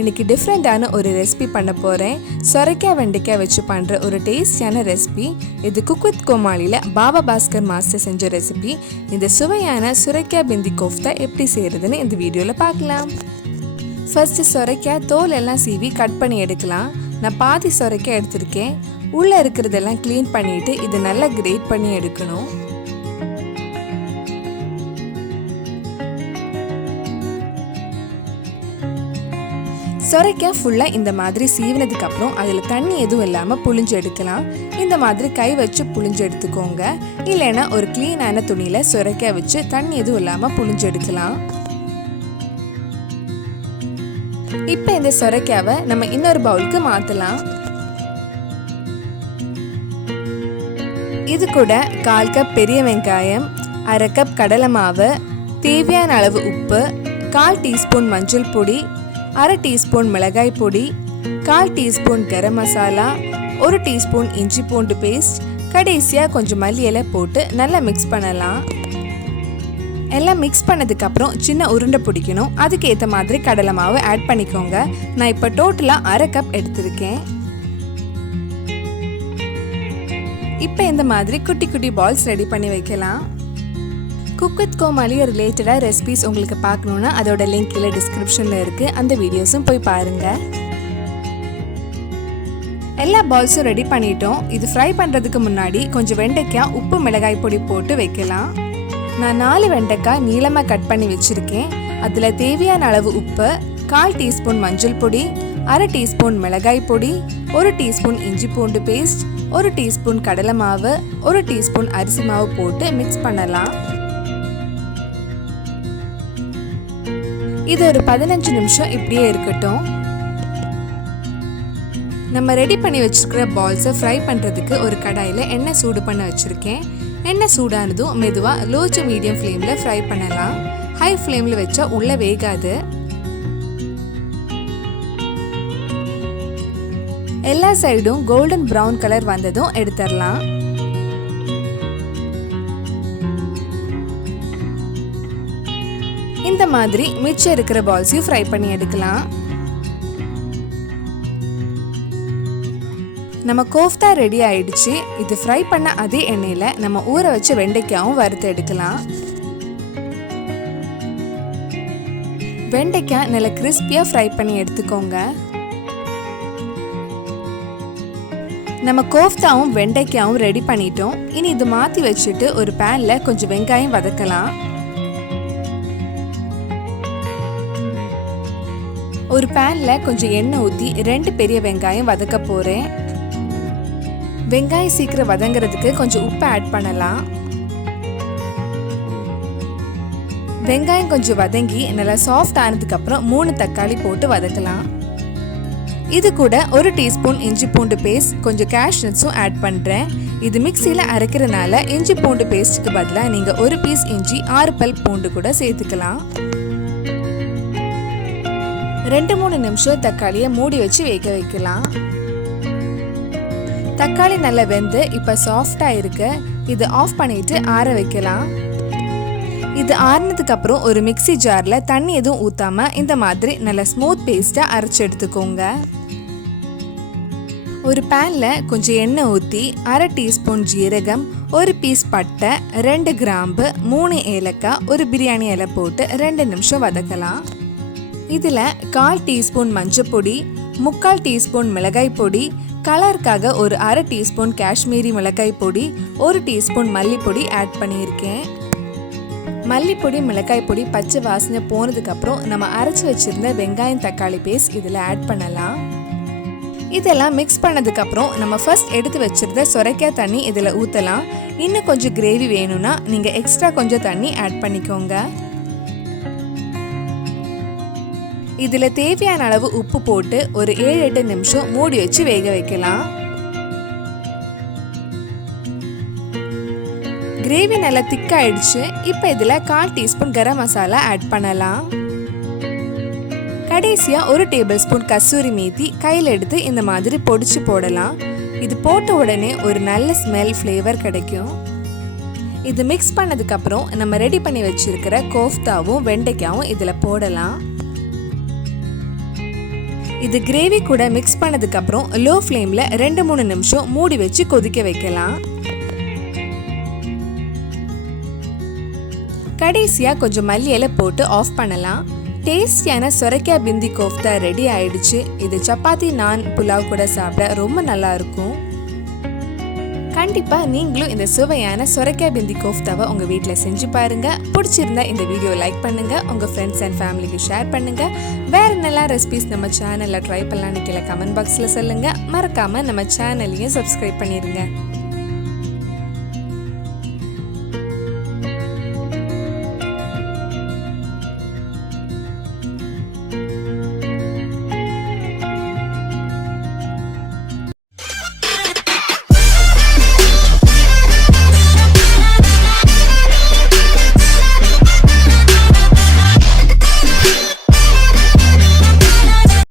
இன்னைக்கு டிஃப்ரெண்டான ஒரு ரெசிபி பண்ண போகிறேன். சொரக்காய் வெண்டைக்காய் வச்சு பண்ணுற ஒரு டேஸ்டியான ரெசிபி. இது குக் வித் கோமாளியில் பாபா பாஸ்கர் மாஸ்டர் செஞ்ச ரெசிபி. இந்த சுவையான சொரக்காய் பிந்தி கோஃப்தா எப்படி செய்கிறதுன்னு இந்த வீடியோவில் பார்க்கலாம். ஃபர்ஸ்ட்டு சொரக்காய் தோல் எல்லாம் சீவி கட் பண்ணி எடுக்கலாம். நான் பாதி சொரக்காய் எடுத்திருக்கேன். உள்ளே இருக்கிறதெல்லாம் க்ளீன் பண்ணிவிட்டு இது நல்லா கிரேட் பண்ணி எடுக்கணும். சொரக்காய் ஃபுல்லாக இந்த மாதிரி சீவினதுக்கு அப்புறம் அதில் தண்ணி எதுவும் இல்லாமல் புழிஞ்சு எடுக்கலாம். இந்த மாதிரி கை வச்சு புழிஞ்சு எடுத்துக்கோங்க. இல்லைன்னா ஒரு க்ளீனான துணியில் சொரக்காய் வச்சு தண்ணி எதுவும் இல்லாமல் புழிஞ்சு எடுக்கலாம். இப்போ இந்த சொரக்காவை நம்ம இன்னொரு பவுலுக்கு மாற்றலாம். இது கூட 1/4 கப் பெரிய வெங்காயம், 1/2 கப் கடலை மாவு, தேவையான அளவு உப்பு, 1/4 டீஸ்பூன் மஞ்சள் பொடி, 1/2 டீஸ்பூன் மிளகாய் பொடி, 1/4 டீஸ்பூன் கரம் மசாலா, 1 டீஸ்பூன் இஞ்சி பூண்டு பேஸ்ட், கடைசியாக கொஞ்சம் மல்லி இலை போட்டு நல்லா மிக்ஸ் பண்ணலாம். எல்லாம் மிக்ஸ் பண்ணதுக்கப்புறம் சின்ன உருண்டை பிடிக்கணும். அதுக்கு ஏற்ற மாதிரி கடலை மாவு ஆட் பண்ணிக்கோங்க. நான் இப்போ டோட்டலாக 1/2 கப் எடுத்திருக்கேன். இப்போ இந்த மாதிரி குட்டி குட்டி பால்ஸ் ரெடி பண்ணி வைக்கலாம். குக் வித் கோமாளி ரிலேட்டடாக ரெசிபிஸ் உங்களுக்கு பார்க்கணுன்னா அதோட லிங்க் கீழே டிஸ்கிரிப்ஷனில் இருக்குது. அந்த வீடியோஸும் போய் பாருங்கள். எல்லா பால்ஸும் ரெடி பண்ணிட்டோம். இது ஃப்ரை பண்ணுறதுக்கு முன்னாடி கொஞ்சம் வெண்டைக்காய் உப்பு மிளகாய் பொடி போட்டு வைக்கலாம். நான் 4 வெண்டைக்காய் நீளமாக கட் பண்ணி வச்சுருக்கேன். அதில் தேவையான அளவு உப்பு, 1/4 டீஸ்பூன் மஞ்சள் பொடி, 1/2 டீஸ்பூன் மிளகாய் பொடி, 1 டீஸ்பூன் இஞ்சி பூண்டு பேஸ்ட், 1 டீஸ்பூன் கடலை மாவு, 1 டீஸ்பூன் அரிசி மாவு போட்டு மிக்ஸ் பண்ணலாம். இது ஒரு 15 நிமிஷம் இப்படியே இருக்கட்டும். நம்ம ரெடி பண்ணி வச்சிருக்கிற பால்ஸை ஃப்ரை பண்ணுறதுக்கு ஒரு கடாயில் எண்ணெய் சூடு பண்ண வச்சுருக்கேன். எண்ணெய் சூடானதும் மெதுவாக லோ டு மீடியம் ஃப்ளேமில் ஃப்ரை பண்ணலாம். ஹை ஃப்ளேமில் வச்சா உள்ளே வேகாது. எல்லா சைடும் கோல்டன் ப்ரௌன் கலர் வந்ததும் எடுத்துடலாம். இந்த மாதிரி மிச்சம் இருக்கிற பால்ஸையும் ஃப்ரை பண்ணி எடுக்கலாம். நம்ம கோஃப்தா ரெடி ஆயிடுச்சு. இது ஃப்ரை பண்ண அதே எண்ணெயில் நம்ம ஊற வச்ச வெண்டைக்காயும் வறுத்து எடுக்கலாம். வெண்டைக்காய் நல்லா கிறிஸ்பியாக ஃப்ரை பண்ணி எடுத்துக்கோங்க. நம்ம கோஃப்தாவும் வெண்டைக்காயும் ரெடி பண்ணிட்டோம். இனி இது மாற்றி வச்சுட்டு ஒரு பேனில் கொஞ்சம் வெங்காயம் வதக்கலாம். ஒரு பேனில் கொஞ்சம் எண்ணெய் ஊற்றி 2 பெரிய வெங்காயம் வதக்க போகிறேன். வெங்காயம் சீக்கிரம் வதங்கிறதுக்கு கொஞ்சம் உப்பு ஆட் பண்ணலாம். வெங்காயம் கொஞ்சம் வதங்கி நல்லா சாஃப்ட் ஆனதுக்கப்புறம் 3 தக்காளி போட்டு வதக்கலாம். இது கூட 1 டீஸ்பூன் இஞ்சி பூண்டு பேஸ்ட், கொஞ்சம் கேஷ்நட்ஸும் ஆட் பண்ணுறேன். இது மிக்சியில் அரைக்கிறதுனால இஞ்சி பூண்டு பேஸ்ட்டுக்கு பதிலாக நீங்கள் 1 பீஸ் இஞ்சி 6 பல் பூண்டு கூட சேர்த்துக்கலாம். 2-3 நிமிஷம் தக்காளியை மூடி வச்சு வேக வைக்கலாம். தக்காளி நல்லா வெந்து இப்போ சாஃப்டாக இருக்கு. இது ஆஃப் பண்ணிட்டு ஆற வைக்கலாம். இது ஆறினதுக்கு அப்புறம் ஒரு மிக்சி ஜாரில் தண்ணி எதுவும் ஊற்றாம இந்த மாதிரி நல்லா ஸ்மூத் பேஸ்ட்டாக அரைச்சி எடுத்துக்கோங்க. ஒரு பேனில் கொஞ்சம் எண்ணெய் ஊற்றி 1/2 டீஸ்பூன் ஜீரகம், 1 பீஸ் பட்டை, 2 கிராம்பு, 3 ஏலக்காய், 1 பிரியாணி இலை போட்டு 2 நிமிஷம் வதக்கலாம். இதில் 1/4 டீஸ்பூன் மஞ்சள் பொடி, 3/4 டீஸ்பூன் மிளகாய் பொடி, கலருக்காக ஒரு 1/2 டீஸ்பூன் காஷ்மீரி மிளகாய் பொடி, 1 டீஸ்பூன் மல்லிப்பொடி ஆட் பண்ணியிருக்கேன். மல்லிப்பொடி மிளகாய் பொடி பச்சை வாசனை போனதுக்கப்புறம் நம்ம அரைச்சி வச்சுருந்த வெங்காயம் தக்காளி பேஸ்ட் இதில் ஆட் பண்ணலாம். இதெல்லாம் மிக்ஸ் பண்ணதுக்கப்புறம் நம்ம ஃபர்ஸ்ட் எடுத்து வச்சுருந்த சொரக்காய் தண்ணி இதில் ஊற்றலாம். இன்னும் கொஞ்சம் கிரேவி வேணும்னா நீங்கள் எக்ஸ்ட்ரா கொஞ்சம் தண்ணி ஆட் பண்ணிக்கோங்க. இதில் தேவையான அளவு உப்பு போட்டு ஒரு 7-8 நிமிஷம் மூடி வச்சு வேக வைக்கலாம். கிரேவி நல்லா திக்காயிடுச்சு. இப்போ இதில் 1/4 டீஸ்பூன் கரம் மசாலா ஆட் பண்ணலாம். கடைசியாக 1 டேபிள் ஸ்பூன் கசூரி மேத்தி கையில் எடுத்து இந்த மாதிரி பொடிச்சு போடலாம். இது போட்ட உடனே ஒரு நல்ல ஸ்மெல் ஃப்ளேவர் கிடைக்கும். இது மிக்ஸ் பண்ணதுக்கப்புறம் நம்ம ரெடி பண்ணி வச்சிருக்கிற கோஃப்தாவும் வெண்டைக்காவும் இதில் போடலாம். இது கிரேவி கூட மிக்ஸ் பண்ணதுக்கு அப்புறம் லோ ஃப்ளேம்ல 2-3 நிமிஷம் மூடி வச்சு கொதிக்க வைக்கலாம். கடைசியா கொஞ்சம் மல்லி இலை போட்டு ஆஃப் பண்ணலாம். டேஸ்டியான சொரக்காய் பிந்தி கோஃப்தா ரெடி ஆயிடுச்சு. இது சப்பாத்தி, நான், புலாவ் கூட சாப்பிட ரொம்ப நல்லா இருக்கும். கண்டிப்பா நீங்களும் இந்த சுவையான சொரக்காய் பிந்தி கோஃப்தாவை உங்க வீட்டில் செஞ்சு பாருங்க. பிடிச்சிருந்தா இந்த வீடியோ லைக் பண்ணுங்க, உங்க ஃப்ரெண்ட்ஸ் அண்ட் ஃபேமிலிக்கு ஷேர் பண்ணுங்க. வேற என்னெல்லாம் ரெசிபிஸ் நம்ம சேனல்ல ட்ரை பண்ணலாம்னு கீழே கமெண்ட் பாக்ஸ்ல சொல்லுங்க. மறக்காம நம்ம சேனலையும் சப்ஸ்கிரைப் பண்ணிருங்க.